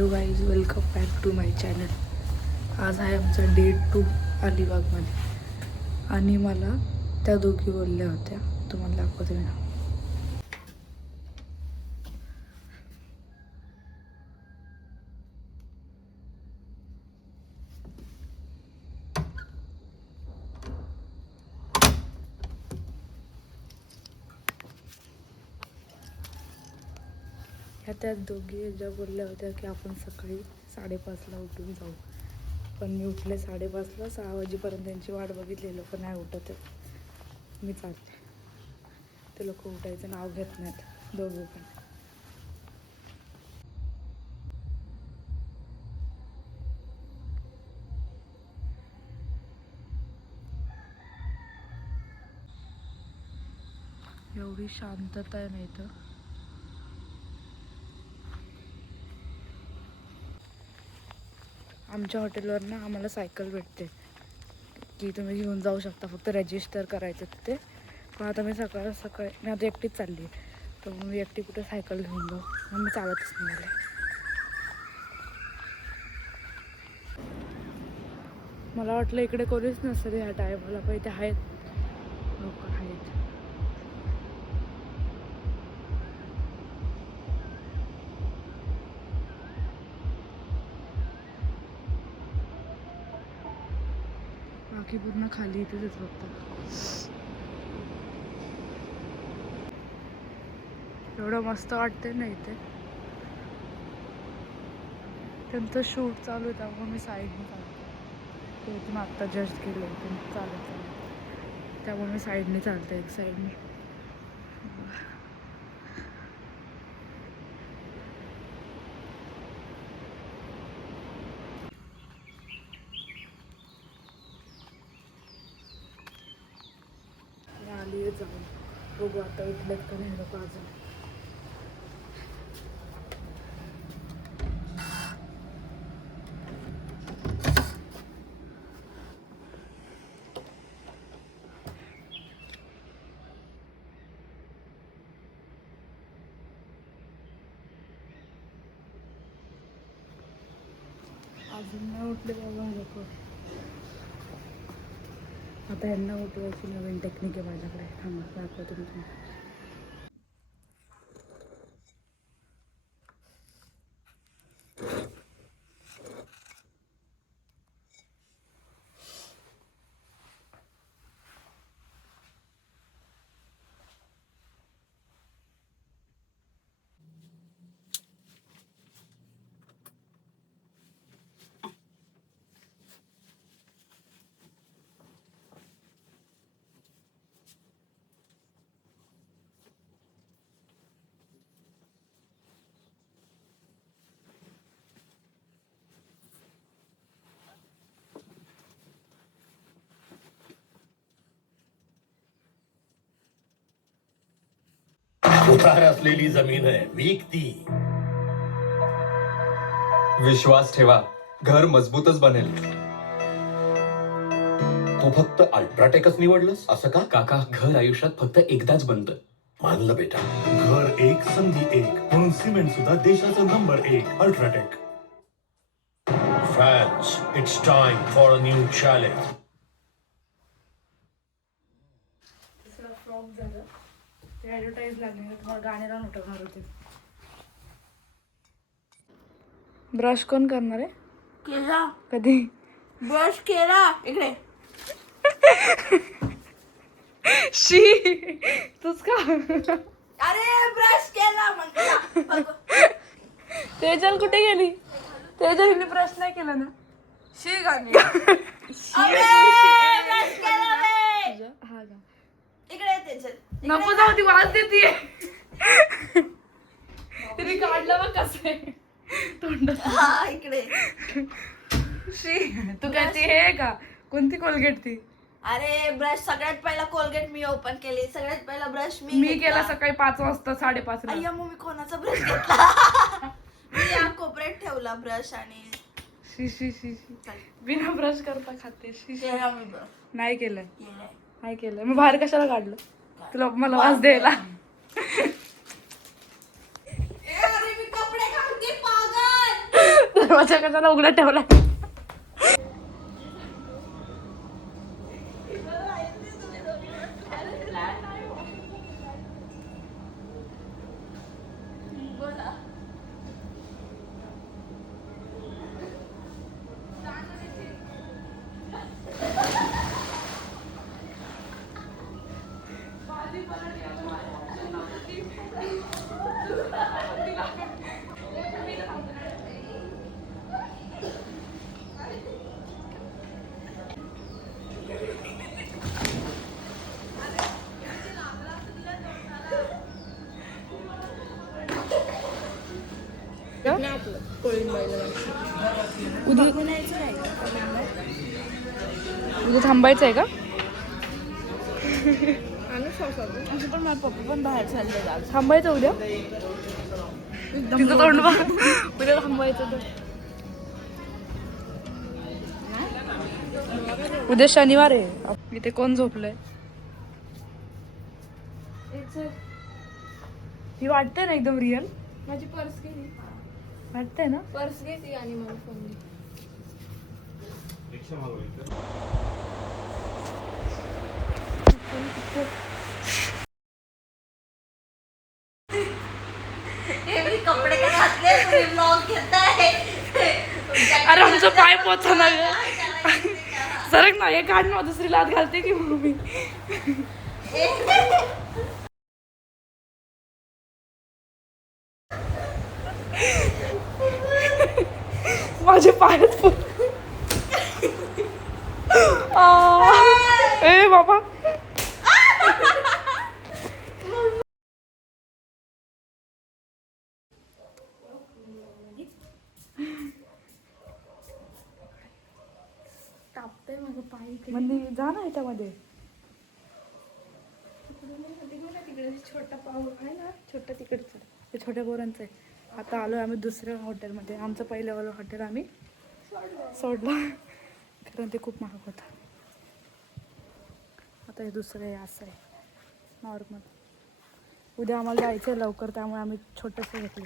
Hello guys, welcome back to my channel. आज आहे आमचा डे 2 अलिबागमध्ये आणि मला त्या दोघी बोलल्या होत्या, तुम्हाला दाखवते ना. ह्या त्या दोघी ज्या बोलल्या होत्या की आपण सकाळी 5:30ला उठून जाऊ, पण मी उठले 5:30ला. 6 वाजेपर्यंत त्यांची वाट बघितली, लोक नाही उठत आहेत. मी चालते, ते लोक उठायचं नाव घेत नाहीत दोघे पण. एवढी शांतता आहे ना इथं. आमच्या हॉटेलवर ना आम्हाला सायकल भेटते की तुम्ही घेऊन जाऊ शकता, फक्त रजिस्टर करायचं तिथे. पण आता मी सकाळी मी आता एकटीच चालली आहे, तर मी एकटी कुठे सायकल घेऊन जाऊ, मग मी चालतच निघाले. मला वाटलं इकडे कोणीच नसेल ह्या टायमाला, पण इथे आहेत, लोक आहेत. बाकी पूर्ण खाली इथेच फक्त. एवढं मस्त वाटतंय ना इथे. त्यांचं शूट चालू आहे त्यामुळे मी साईडने चालते. ते इथून आत्ता जस्ट गेले, इथून चालत त्यामुळे मी साईडने चालते, एक साईडने. आली आहे जाऊन, बघू आता उठलेत का नाही लोक अजून. अजून नाही उठले बाबा लोक. आता ह्यांना उठवायची नवीन टेक्निक आहे माझ्याकडे. थांबा दाखवते मी तुम्हाला. उतार असलेली जमीन आहे, विकती. विश्वास ठेवा, घर मजबूतच बनेल. तू फक्त अल्ट्राटेकच निवडलंस असं का? काका, घर आयुष्यात फक्त एकदाच बनतं. मानलं बेटा. घर एक संधी एक म्हणून सिमेंट सुद्धा देशाचं number 1 UltraTech. Fans, it's time for a new challenge. Frock झालं ते ॲडव्हर्टाईज लागली, तुम्हाला गाणे लावून उठवणार होते. ब्रश कोण करणार आहे? केला कधी? ब्रश केला इकडे. शी तूच का? अरे ब्रश केला म्हणतो. तेजल कुठे गेली? तेजलने ब्रश नाही केला ना. शी गाणी. अरे ब्रश केला बे. हा का? इकडे तेजल. नको जाऊ, ती वाज देतीये. तिने काढलं बघ कसं आहे तोंड. हा इकडे. शी तू काय ती हे का? कोणती कोलगेट ती? अरे ब्रश सगळ्यात पहिला कोलगेट मी ओपन केली. सगळ्यात पहिला ब्रश मी केला सकाळी 5 वाजता, 5:30 ला. अय्या मग मी कोणाचा ब्रश घेतला? मी या कोपऱ्यात ठेवला ब्रश आणि शी शी शी शी बिना ब्रश करता खाते. शी शी. केला मी ब्रश. नाही केलंय, केलाय. नाही केलंय. मग बाहेर कशाला काढलं? तुला मला वास द्यायला. अरे मी कपडे घालते पागल. दरवाजा कशाला उघडा ठेवला? उद्या थांबायचं आहे का? असं पण माझे पप्पा पण बाहेर चालले आज. थांबायचं उद्या? तिचं तोंड बघ. उद्या थांबायचं तर. उद्या शनिवार आहे. इथे कोण झोपलंय? ही वाटते ना एकदम रिअल? माझी पर्स गेली. वाटतंय ना? पर्स घेतली आणि मला फोन दे. हे मी कपडे का घातले तुम्ही ब्लॉग घेताय. अरे आमचं पाय पोचा ना ग. सरक ना, एक काढ ना, दुसरी लात घालते की मी. माझे पायच ए बाबा. कापतंय माझं पाय इकडे. म्हणजे जा ना ह्याच्यामध्ये. तिकडे छोटा पाव आहे ना, छोटा तिकडचा. ते छोट्या पोरांचं आहे. आता आलो आम्ही दुसऱ्या हॉटेलमध्ये. आमचं पहिल्यावालं हॉटेल आम्ही सोडलं कारण ते खूप महाग होतं. आता हे दुसरं आहे, असं आहे नॉर्मल. उद्या आम्हाला जायचं आहे लवकर, त्यामुळे आम्ही छोटंसं घेतलं.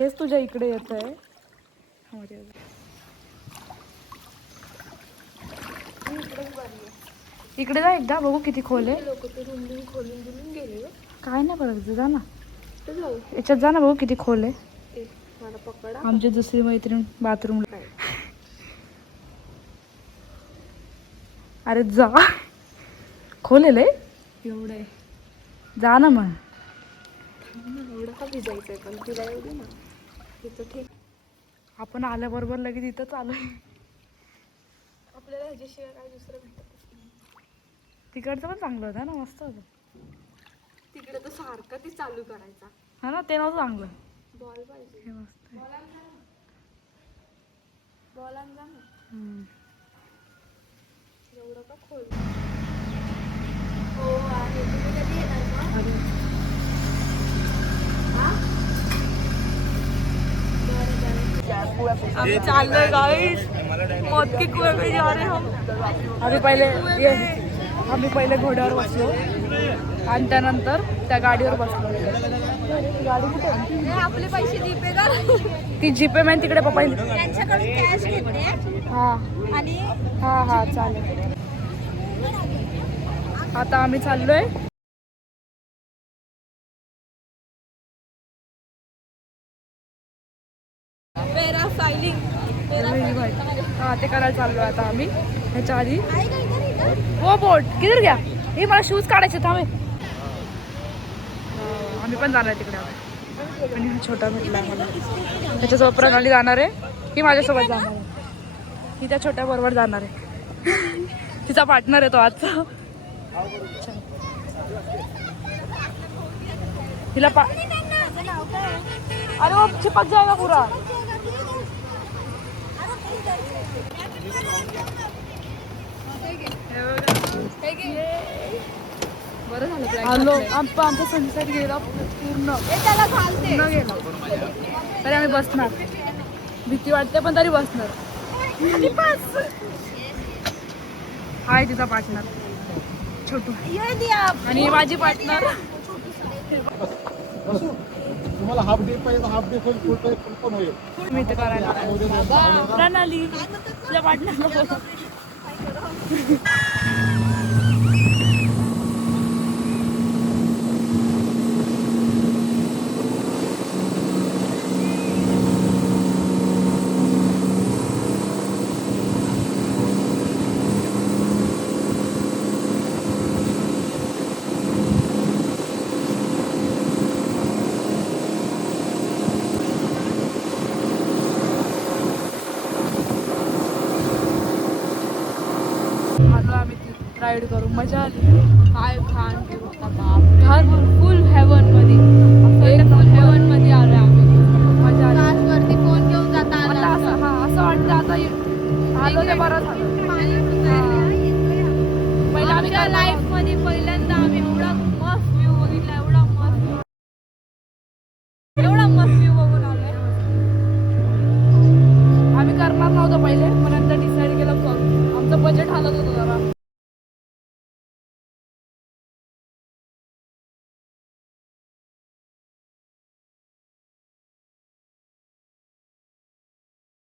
हेच तुझ्या इकडे येतं आहे. इकडे जा एकदा, बघू किती खोल आहे. लोक ते रूम बिम खोलून बिलून गेले ग. काय नाही बघायचं, जा ना तर जाऊ. याच्यात, जा ना, बघू किती खोल आहे. ए, मला पकडा. आमची दुसरी मैत्रीण बाथरूमला. अरे जा, खोलेल आहे एवढं आहे. जा ना मग. एवढं का भिजायचं आहे पण तिला एवढी ना. तिचं ठीक. आपण आल्याबरोबर लगेच इथं चालू आहे. आपल्याला ह्याच्याशिवाय काय दुसरं भेटतच नाही. तिकडचं पण चांगलं होतं ना, मस्त होतं. तिकडे तर सारखं ती चालू करायचा. हा ना, ते नव्हतं चांगलं. बॉल पाहिजे. हे मस्त आहे. बॉल आण जा ना. एवढं का खोल. हो आहे. तुम्ही कधी येणार मग? अभी चाल रहे गाइस, मौत के कुएं में जा रहे हम. आम्ही पहिले घोड्यावर बसलो आणि त्यानंतर त्या गाडीवर बसलो. गाडी कुठे आहे? आपले पैसे जीपे का? ती जीपे मॅन तिकडे पप्पा. त्यांच्याकडून कॅश घेते हा आणि हा हा चालेल. आता आम्ही चाललोय हा ते करायला चाललोय आता आम्ही. ह्याच्या आधी हो बोट किधर गया. हे मला शूज काढायचे, थांबे. आम्ही पण जाणार आहे तिकडे आता. आणि हा छोटा भेटला मला. त्याच्यासोबत प्रणाली जाणार आहे, ही माझ्यासोबत जाणार आहे. ही त्या छोट्या बरोबर जाणार आहे. तिचा पार्टनर आहे तो आजचा. हिला अरे वो चिपक जाएगा पूरा. बरं झालं. आलो आमचा सनसेट गेला पूर्ण गेला. तरी आम्ही बसणार. भीती वाटते पण तरी बसणार. हाय तिचा पार्टनर छोटू आणि माझी पार्टनर. तुम्हाला हाफ डे पाहिजे हाफ डे पण फुल डे पण होईल. मीट करायला प्रणाली तुझ्या पार्टनर आलो आम्ही राईड करू मजा आली काय छान घर फुल हेवन मध्ये फुल हेवन मध्ये आलो आम्ही मजा आली वरती फोन घेऊन जाता आता असं हा असं वाटतं आता आलो ते बरं झालं पहिला आम्ही लाईफ मध्ये पहिल्यांदा आम्ही एवढा मस्त व्ह्यू बघितला एवढा मस्त व्ह्यू बघून आलोय आम्ही करणार नव्हतं पहिले पण नंतर डिसाईड केलं आमचं बजेट हालत होतं